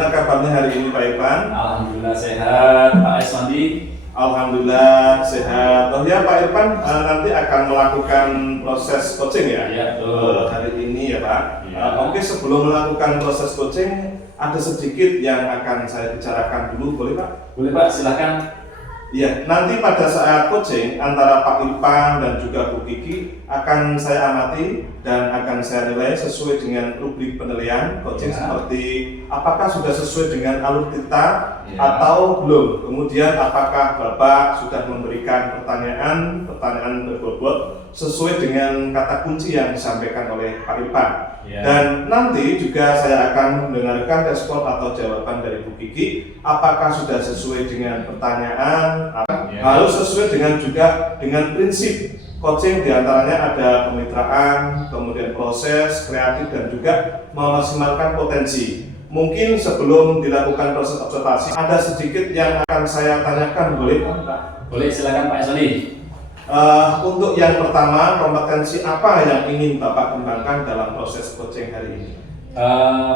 Gimana kabarnya hari ini Pak Irfan? Alhamdulillah sehat, Pak Eswandi. Alhamdulillah sehat. Oh ya Pak Irfan, nanti akan melakukan proses coaching ya? Iya, betul. Hari ini ya Pak. Iya. Oke, sebelum melakukan proses coaching, ada sedikit yang akan saya bicarakan dulu, boleh Pak? Boleh Pak, silakan. Iya, nanti pada saat coaching antara Pak Irfan dan juga Bu Kiki akan saya amati dan akan saya nilai sesuai dengan rubrik penilaian coaching, seperti apakah sudah sesuai dengan alur kita atau belum. Kemudian apakah Bapak sudah memberikan pertanyaan berbobot sesuai dengan kata kunci yang disampaikan oleh Pak Irfan. Dan nanti juga saya akan mendengarkan respon atau jawaban dari Bu Kiki, apakah sudah sesuai dengan pertanyaan, harus sesuai dengan prinsip coaching, diantaranya ada kemitraan, kemudian proses, kreatif, dan juga memaksimalkan potensi. Mungkin sebelum dilakukan proses observasi, ada sedikit yang akan saya tanyakan, boleh Pak? Boleh, silakan Pak Eswandi. Untuk yang pertama, kompetensi apa yang ingin Bapak kembangkan dalam proses coaching hari ini?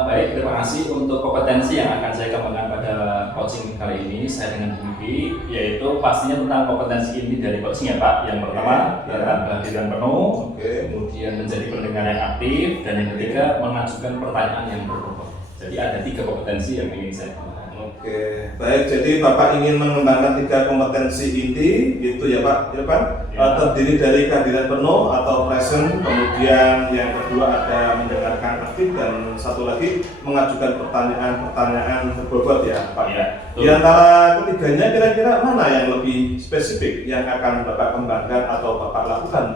Baik, terima kasih untuk kompetensi yang akan saya kembangkan pada coaching kali ini. Saya dengan Bu Kiki, yaitu pastinya tentang kompetensi ini dari coaching ya Pak. Yang pertama, tentang kehadiran penuh, kemudian menjadi pendengar yang aktif, dan yang ketiga, mengajukan pertanyaan yang berbobot. Jadi ada 3 kompetensi yang ingin saya kembangkan. Oke, baik. Jadi Bapak ingin mengembangkan 3 kompetensi inti, gitu ya Pak Irfan? Terdiri dari kehadiran penuh atau present, kemudian yang kedua ada mendengarkan aktif, dan satu lagi mengajukan pertanyaan berbobot ya Pak. Di antara ketiganya kira-kira mana yang lebih spesifik yang akan Bapak kembangkan atau Bapak lakukan?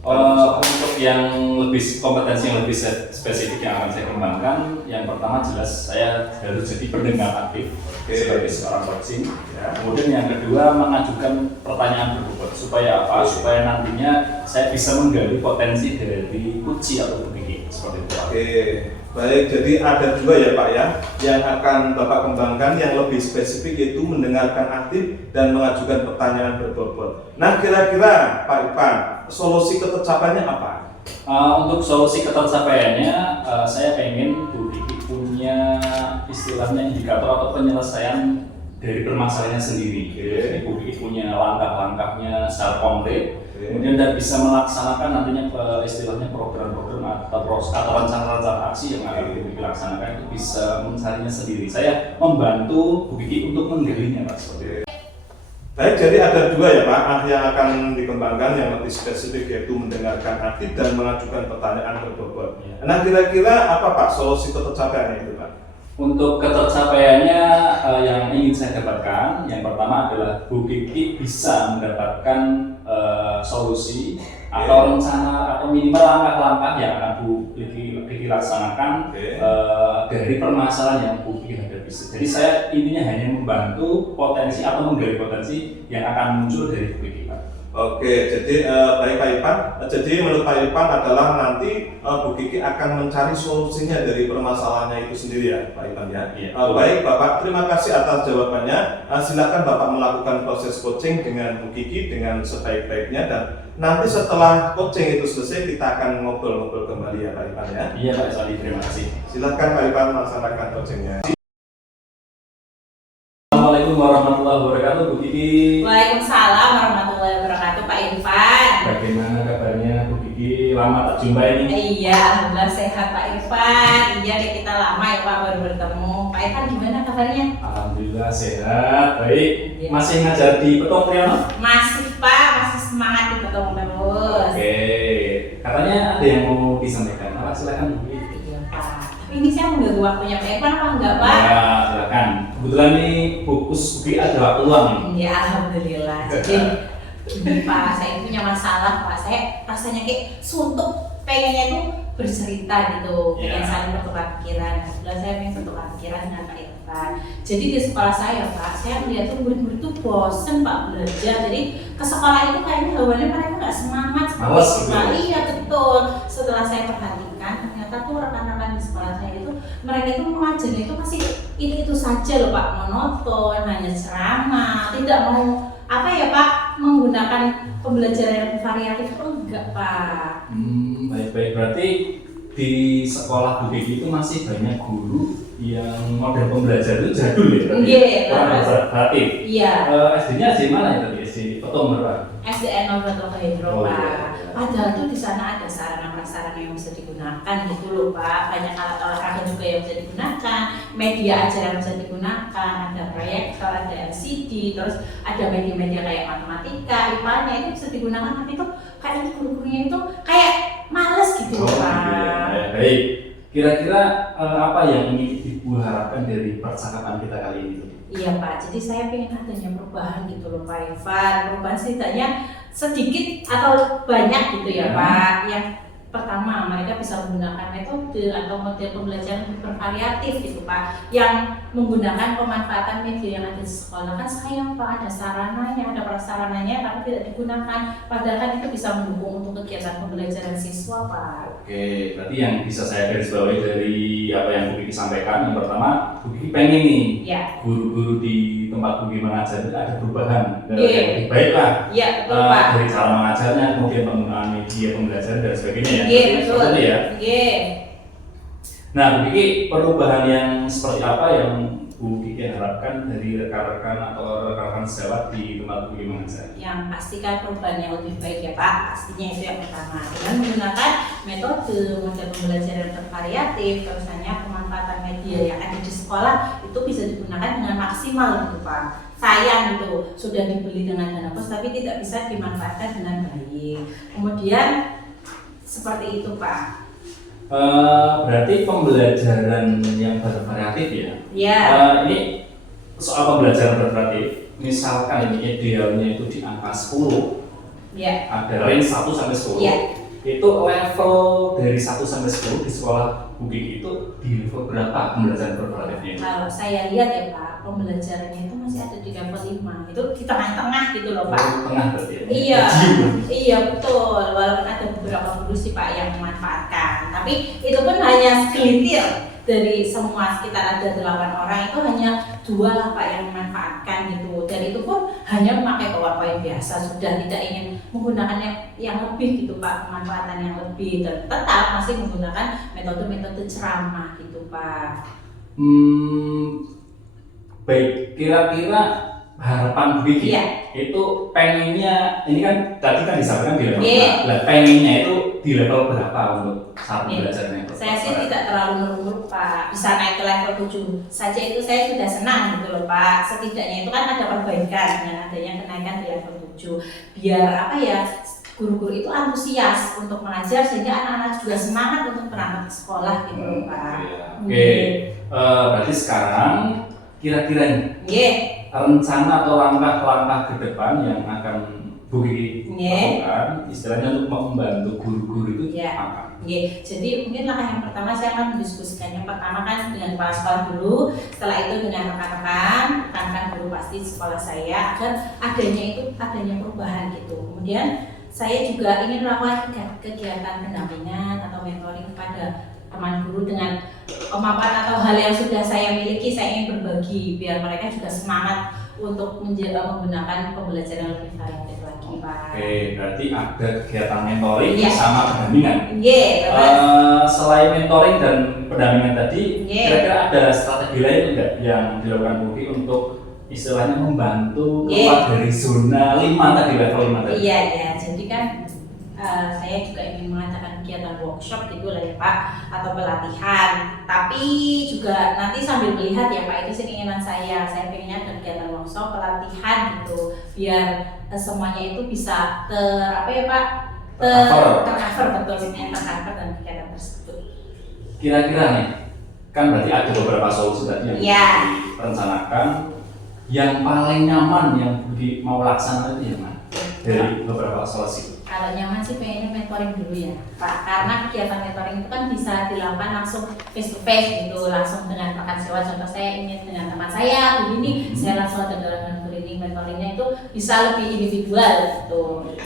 Untuk yang kompetensi yang lebih spesifik yang akan saya kembangkan, yang pertama jelas saya harus jadi pendengar aktif sebagai seorang coaching. Kemudian yang kedua, mengajukan pertanyaan berbobot supaya apa? Supaya nantinya saya bisa menggali potensi dari kunci atau begini seperti itu. Baik, jadi ada 2 ya Pak ya yang akan Bapak kembangkan, yang lebih spesifik yaitu mendengarkan aktif dan mengajukan pertanyaan berbobot. Nah, kira-kira Pak Irfan, solusi ketercapaiannya apa? Untuk solusi ketercapaiannya, saya pengen Bu Kiki punya istilahnya indikator atau penyelesaian dari permasalahannya sendiri. Jadi Bu Kiki punya langkah-langkahnya secara konkret, kemudian dan bisa melaksanakan nantinya istilahnya program-program atau rencana-rencana aksi yang akan Bu Kiki laksanakan itu bisa mencarinya sendiri. Saya membantu Bu Kiki untuk menggalinya Pak, seperti itu. Baik, jadi ada 2 ya Pak yang akan dikembangkan, yang lebih spesifik yaitu mendengarkan aktif dan mengajukan pertanyaan berbobot. Nah, kira-kira apa Pak solusi ketercapaiannya itu Pak? Untuk ketercapaiannya yang ingin saya dapatkan, yang pertama adalah Bu Kiki bisa mendapatkan solusi atau rencana atau minimal langkah-langkah yang akan Bu Kiki laksanakan dari permasalahan yang Bu Kiki hadapi. Jadi saya intinya hanya membantu potensi atau menggali potensi yang akan muncul dari Bu Kiki, Pak. Oke, jadi baik Pak Irfan. Jadi menurut Pak Irfan adalah nanti Bu Kiki akan mencari solusinya dari permasalahannya itu sendiri ya Pak Irfan ya. Baik Bapak, terima kasih atas jawabannya. Silakan Bapak melakukan proses coaching dengan Bu Kiki dengan sebaik-baiknya, dan nanti setelah coaching itu selesai kita akan ngobrol-ngobrol kembali ya Pak Irfan ya. Iya Pak Eswandi, terima kasih. Silakan Pak Irfan melaksanakan coachingnya. Assalamualaikum warahmatullahi wabarakatuh, Bu Kiki. Waalaikumsalam warahmatullahi wabarakatuh, Pak Irfan. Bagaimana kabarnya Bu Kiki? Lama tak jumpa ini. Iya, alhamdulillah sehat Pak Irfan. Iya deh, kita lama ya Pak baru bertemu. Pak Irfan gimana kabarnya? Alhamdulillah sehat, baik. Masih ngajar di Petung Priyono? Masih Pak, masih semangat di Petung terus. Oke, katanya ada yang mau disampaikan. Silakan Bu Kiki. Iya Pak. Tapi ini saya mengganggu waktunya Pak Irfan apa enggak Pak? Ya, silakan. Kebetulan nih fokus Uki ada waktu luang nih. Iya, alhamdulillah. Jadi Pak, saya punya masalah Pak. Saya rasanya kayak suntuk, pengennya itu bercerita gitu, pengen saling bertukar pikiran. Kebetulan saya pengen bertukar pikiran dengan Pak Irfan. Jadi di sekolah saya Pak, saya melihat tuh murid-murid tuh bosen Pak belajar. Jadi ke sekolah itu kayaknya hawannya mereka nggak semangat. Males gitu. Iya betul. Setelah saya perhatikan, ternyata tuh rekan-rekan di sekolah saya itu mereka itu mengajarnya itu masih itu saja loh Pak, monoton, hanya ceramah, tidak mau apa ya Pak, menggunakan pembelajaran yang variatif itu enggak Pak. Baik-baik, berarti di sekolah Bu Kiki itu masih banyak guru yang model pembelajaran itu jadul ya? Iya, kreatif. Iya. SD-nya SD mana ya tadi? SD Petomber Pak? SDN Novato Hydro Oh, Pak. iya. Padahal tuh di sana ada sarana-prasarana yang bisa digunakan gitu loh Pak. Banyak alat olahraga juga yang bisa digunakan, media ajaran bisa digunakan, ada proyektor, ada LCD, terus ada media-media kayak matematika, IPA-nya itu bisa digunakan, tapi tuh kayaknya guru-gurunya itu kayak males gitu loh Pak. Iya. Baik. Kira-kira apa yang ingin Ibu harapkan dari percakapan kita kali ini? Iya Pak, jadi saya pengen adanya perubahan gitu loh Pak Ivan. Perubahan setidaknya sedikit atau banyak gitu ya Pak. Yang pertama, mereka bisa menggunakan metode atau model pembelajaran yang bervariatif gitu Pak, yang menggunakan pemanfaatan media yang ada di sekolah. Kan sayang Pak, ada sarananya, ada prasarananya tapi tidak digunakan, padahal kan itu bisa mendukung untuk kegiatan pembelajaran siswa Pak. Oke, berarti yang bisa saya garis bawahi dari apa yang Bu Kiki sampaikan, yang pertama Bu Kiki pengen nih Ya. guru-guru di tempat Bu Kiki mengajar itu ada perubahan Iya. yang lebih baik lah. Iya betul Pak. Dari cara mengajarnya, kemudian penggunaan media pembelajaran dan sebagainya ya. Iya betul. Seperti itu ya. Iya. Nah, Bu Kiki, perubahan yang seperti apa yang Bu Kiki harapkan dari rekan-rekan atau rekan-rekan sejawat di tempat Bu Kiki mengajar? Yang pastikan perubahan yang lebih baik ya Pak, pastinya itu yang pertama, dengan menggunakan metode model pembelajaran bervariatif, terus hanya pemanfaatan media yang ada di sekolah itu bisa digunakan dengan maksimal gitu Pak. Sayang gitu, sudah dibeli dengan dana kos tapi tidak bisa dimanfaatkan dengan baik. Kemudian seperti itu Pak. Berarti pembelajaran yang bervariatif ya? Ya. Ini soal pembelajaran bervariatif, misalkan ini idealnya itu di angka 10, Ya. ada range 1 sampai 10. Ya. Itu level dari 1 sampai 10 di sekolah Bu Kiki itu di level berapa pembelajaran bervariatifnya? Kalau saya lihat ya Pak, pembelajarannya itu masih ada di level 5. Itu di tengah-tengah gitu loh Pak. Tengah berarti ya? Iya, Jiwa. iya betul. Walaupun ada beberapa guru sih Pak yang memanfaatkan, tapi itu pun hanya segelintir dari semua sekitar ada 8 orang itu hanya 2 lah Pak yang memanfaatkan gitu. Dan itu pun hanya memakai PowerPoint biasa, sudah tidak ingin menggunakan yang lebih gitu Pak, pemanfaatan yang lebih, dan tetap masih menggunakan metode-metode ceramah gitu Pak. Baik, kira-kira harapan Bu Kiki Iya. itu pengennya, ini kan tadi kan disampaikan di level Iya. 4, lah pengennya itu di level berapa untuk saat Iya. belajarnya? Saya sih tidak terlalu muluk-muluk Pak, bisa naik ke level 7 saja itu saya sudah senang gitu loh Pak. Setidaknya itu kan ada perbaikan dengan adanya kenaikan di level 7, biar apa ya, guru-guru itu antusias untuk mengajar sehingga anak-anak juga semangat untuk berangkat ke sekolah gitu loh Pak. Oke, berarti sekarang kira-kira nih, Iya. rencana atau langkah-langkah ke depan yang akan Bu Kiki Iya. lakukan, istilahnya untuk membantu guru-guru itu Iya. apa? Oke, jadi mungkin langkah yang pertama saya akan mendiskusikan. Yang pertama kan dengan kepala sekolah dulu, setelah itu dengan rekan-rekan guru pasti di sekolah saya agar adanya perubahan gitu. Kemudian saya juga ingin melakukan kegiatan pendampingan atau mentoring kepada teman guru dengan kemampuan atau hal yang sudah saya miliki, saya ingin berbagi biar mereka juga semangat untuk menggunakan pembelajaran yang lebih variatif lagi Pak. Oke, berarti ada kegiatan mentoring Iya. sama pendampingan. Iya, terus. Selain mentoring dan pendampingan tadi, Iya. kira-kira ada strategi lain enggak yang dilakukan Bu Kiki untuk istilahnya membantu keluar dari zona 5 tadi, level 5 tadi? Iya, jadi kan saya juga ingin mengadakan kegiatan workshop gitu lah ya Pak, atau pelatihan, tapi juga nanti sambil melihat ya Pak, itu sih keinginan saya pengennya ada kegiatan workshop, pelatihan gitu, biar semuanya itu bisa tercover betul, tercover dan kegiatan tersebut. Kira-kira nih, kan berarti ada beberapa solusi tadi yang Iya. direncanakan. Yang paling nyaman yang Budi mau laksanakan itu yang mana? Dari beberapa solusi. Kalau nyaman sih pengennya mentoring dulu ya Pak, karena kegiatan mentoring itu kan bisa dilakukan langsung face to face gitu, langsung dengan rekan sejawat. Contoh saya ingin dengan teman saya begini, saya langsung ada dalam training mentoringnya itu bisa lebih individual gitu.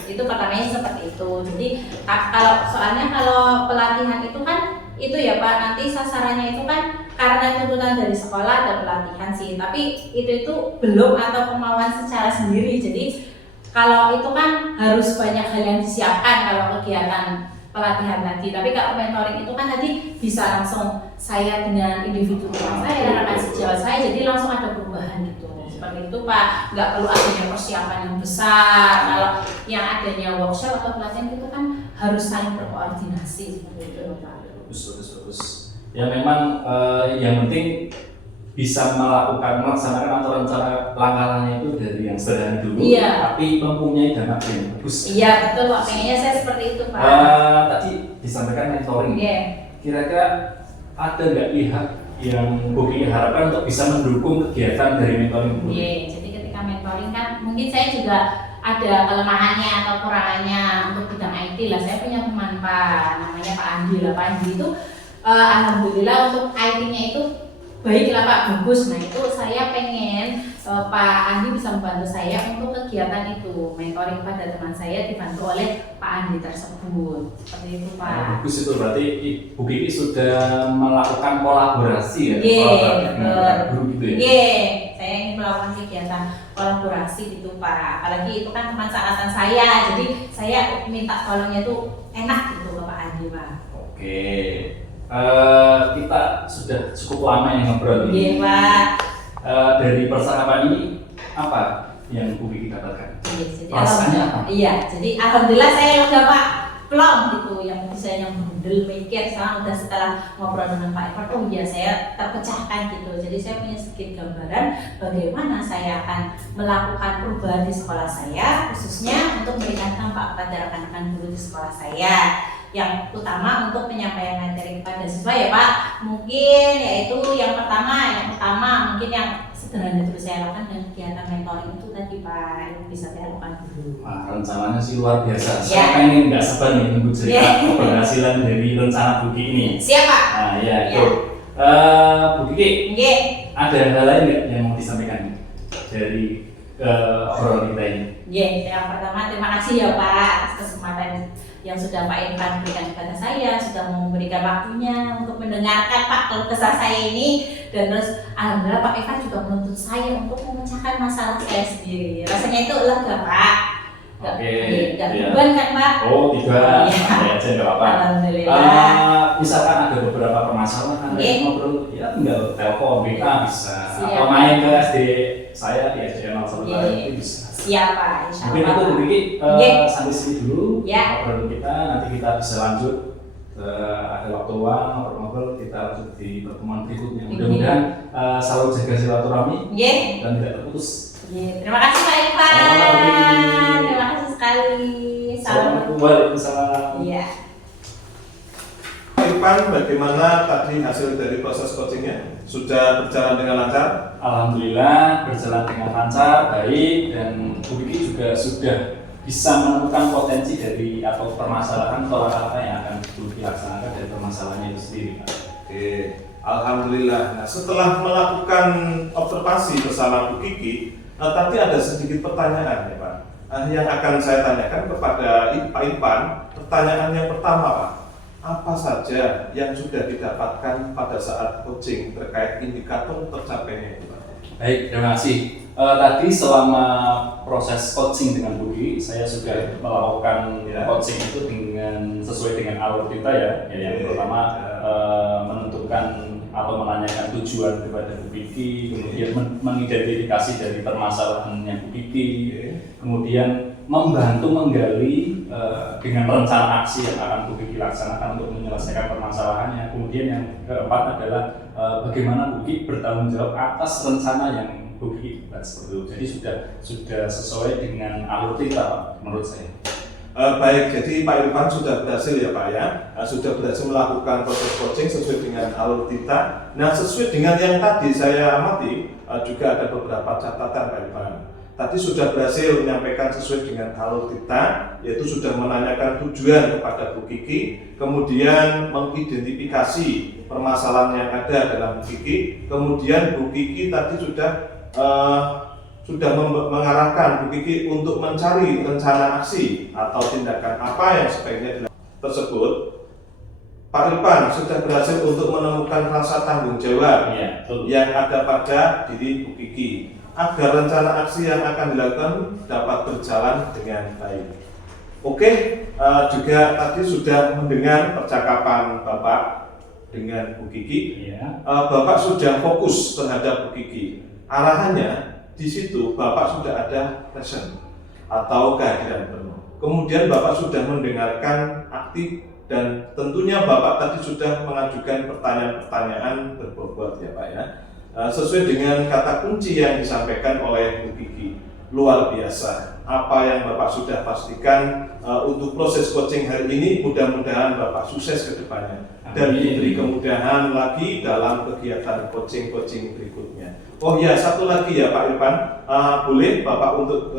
Itu pertamanya seperti itu. Jadi kalau pelatihan itu kan itu ya Pak, nanti sasarannya itu kan karena tuntutan dari sekolah ada pelatihan sih, tapi itu belum atau kemauan secara sendiri. Jadi kalau itu kan harus banyak hal yang disiapkan kalau kegiatan pelatihan tadi. Tapi kalau mentoring itu kan tadi bisa langsung saya dengan individu teman saya, rekan sejawat saya, jadi langsung ada perubahan gitu. Seperti itu Pak, nggak perlu adanya persiapan yang besar. Kalau yang adanya workshop atau pelatihan itu kan harus saling berkoordinasi seperti itu Pak. Bagus. Ya memang yang penting bisa melaksanakan atau rencana langkah-langkahnya itu dari yang sederhana dulu, Iya. tapi mempunyai dampak yang bagus. Iya betul Pak, pengennya saya seperti itu Pak. Tadi disampaikan mentoring. Iya. Kira-kira ada nggak pihak yang Bu Kiki harapkan untuk bisa mendukung kegiatan dari mentoring Bu? Iya, jadi ketika mentoring kan mungkin saya juga ada kelemahannya atau kurangannya untuk bidang IT lah. Saya punya teman Pak, namanya Pak Andi lah. Pak Andi itu alhamdulillah untuk IT-nya itu baik lah Pak, bagus. Nah itu saya pengen Pak Andi bisa membantu saya untuk kegiatan itu, mentoring pada teman saya dibantu oleh Pak Andi tersebut. Seperti itu Pak. Nah, bagus itu berarti Bu Kiki sudah melakukan kolaborasi ya? Iya, Kolaborasi dengan betul. guru gitu ya? Iya, saya ingin melakukan kegiatan kolaborasi gitu Pak. Apalagi itu kan teman seangkatan saya, jadi saya minta tolongnya tuh enak gitu ke Pak Andi Pak. Oke. Kita sudah cukup lama yang ngobrol Iya ini. Pak. Dari percakapan ini apa yang Bu Kiki dapatkan? Iya, jadi Rasanya apa? Iya, jadi alhamdulillah saya udah Pak plong gitu, yang saya yang bundel mikir sekarang udah setelah ngobrol dengan Pak Irfan, oh iya saya terpecahkan gitu. Jadi saya punya sedikit gambaran bagaimana saya akan melakukan perubahan di sekolah saya, khususnya untuk memberikan dampak pada rekan-rekan guru di sekolah saya. Yang utama untuk penyampaian materi kepada siswa ya Pak, mungkin yaitu yang pertama mungkin yang sederhana dulu saya lakukan dengan kegiatan mentoring itu tadi Pak, yang bisa saya lakukan dulu. Wah, rencananya sih luar biasa. Ya. Saya pengen nggak sabar nih nunggu cerita Ya. keberhasilan dari rencana Bu Kiki ini. Siap Pak? Nah, ya Ya. itu. Bu Kiki, Oke. ada hal lain nggak yang mau disampaikan dari obrolan kita ini? Yang pertama terima kasih ya Pak atas kesempatan yang sudah Pak Irfan berikan kepada saya, sudah mau memberikan waktunya untuk mendengarkan Pak keluh kesah saya ini, dan terus alhamdulillah Pak Irfan juga menuntut saya untuk memecahkan masalah saya sendiri. Rasanya itu lega Pak. Oke, Nggak iya. beban kan Pak? Oh tidak, Iya. santai aja nggak apa-apa. Alhamdulillah. Misalkan ada beberapa permasalahan Iya. ngobrol, ya tinggal telepon, WA bisa, Siap. atau main ke SD saya di SD 01 Iya. itu bisa. Siap Pak, insya Mungkin Allah. itu Bu Kiki Iya. sampai sini dulu Ya. obrolan kita, nanti kita bisa lanjut. Ada waktu luang, ngobrol-ngobrol, kita lanjut di pertemuan berikutnya. Mudah-mudahan selalu jaga silaturahmi Iya. dan tidak terputus. Iya. Terima kasih Pak Irfan. Sama-sama, Bu Kiki. Terima kasih sekali. Salam. Assalamualaikum warahmatullahi wabarakatuh. Iya. Pak Irfan, bagaimana tadi hasil dari proses coachingnya? Sudah berjalan dengan lancar? Alhamdulillah berjalan dengan lancar, baik, dan Bu Kiki juga sudah bisa menemukan potensi dari atau permasalahan atau apa yang akan dilaksanakan dari permasalahannya itu sendiri, Pak. Oke, alhamdulillah. Nah, setelah melakukan observasi bersama Bu Kiki, tadi ada sedikit pertanyaan ya Pak, yang akan saya tanyakan kepada Pak Irfan. Pertanyaan yang pertama Pak, apa saja yang sudah didapatkan pada saat coaching terkait indikator tercapainya itu Pak? Baik, terima kasih. Tadi selama proses coaching dengan Bu Kiki, saya sudah melakukan Ya. coaching itu dengan sesuai dengan alur kita ya. Yang pertama menentukan atau menanyakan tujuan kepada Bu Kiki, kemudian mengidentifikasi dari permasalahannya Bu Kiki, kemudian membantu menggali dengan rencana aksi yang akan Bu Kiki laksanakan untuk menyelesaikan permasalahannya. Kemudian yang keempat adalah bagaimana Bu Kiki bertanggung jawab atas rencana yang Bu Kiki buat seperti itu. Jadi sudah sesuai dengan alur kita Pak, menurut saya. Baik, jadi Pak Irfan sudah berhasil ya Pak ya, sudah berhasil melakukan proses coaching sesuai dengan alur kita. Nah, sesuai dengan yang tadi saya amati, juga ada beberapa catatan Pak Irfan. Tadi sudah berhasil menyampaikan sesuai dengan alur kita, yaitu sudah menanyakan tujuan kepada Bu Kiki, kemudian mengidentifikasi permasalahan yang ada dalam Bu Kiki, kemudian Bu Kiki tadi sudah mengarahkan Bu Kiki untuk mencari rencana aksi atau tindakan apa yang sebaiknya dilakukan tersebut. Pak Irfan sudah berhasil untuk menemukan rasa tanggung jawab Iya, betul. yang ada pada diri Bu Kiki agar rencana aksi yang akan dilakukan dapat berjalan dengan baik. Oke, juga tadi sudah mendengar percakapan Bapak dengan Bu Kiki. Ya. Bapak sudah fokus terhadap Bu Kiki. Arahannya di situ Bapak sudah ada passion atau kehadiran penuh. Kemudian Bapak sudah mendengarkan aktif dan tentunya Bapak tadi sudah mengajukan pertanyaan-pertanyaan berbobot ya Pak ya. Sesuai dengan kata kunci yang disampaikan oleh Bu Kiki, luar biasa. Apa yang Bapak sudah pastikan untuk proses coaching hari ini, mudah-mudahan Bapak sukses ke depannya dan diberi kemudahan lagi dalam kegiatan coaching berikutnya. Oh ya, satu lagi ya Pak Irfan, boleh Bapak untuk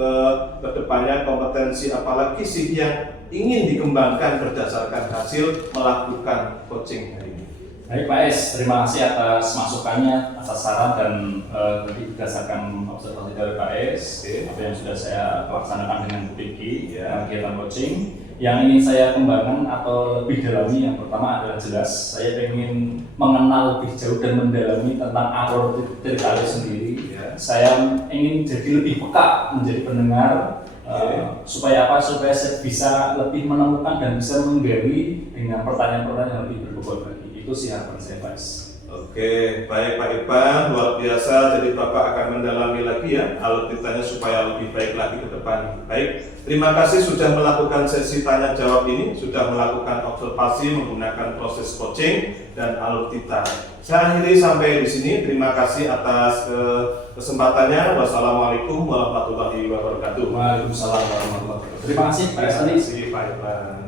ke depannya kompetensi apalagi sih yang ingin dikembangkan berdasarkan hasil melakukan coaching hari ini? Baik Pak Es, terima kasih atas masukannya, atas saran dan tadi berdasarkan observasi dari Pak Es, apa yang sudah saya laksanakan dengan Bu Kiki, kegiatan coaching. Yang ingin saya kembangkan atau lebih dalami, yang pertama adalah jelas saya ingin mengenal lebih jauh dan mendalami tentang akor tirgale sendiri. Saya ingin jadi lebih peka menjadi pendengar, supaya apa? Supaya saya bisa lebih menemukan dan bisa menggali dengan pertanyaan-pertanyaan yang lebih berbobot lagi. Itu sih harapan saya, Pak. Oke, baik Pak Irfan, luar biasa. Jadi Bapak akan mendalami lagi ya alutsistanya supaya lebih baik lagi ke depan. Baik, terima kasih sudah melakukan sesi tanya jawab ini, sudah melakukan observasi menggunakan proses coaching dan alutsista. Saya akhiri sampai di sini. Terima kasih atas kesempatannya. Wassalamualaikum warahmatullahi wabarakatuh. Waalaikumsalam warahmatullahi wabarakatuh. Terima kasih Pak Estani. Terima kasih Pak Irfan.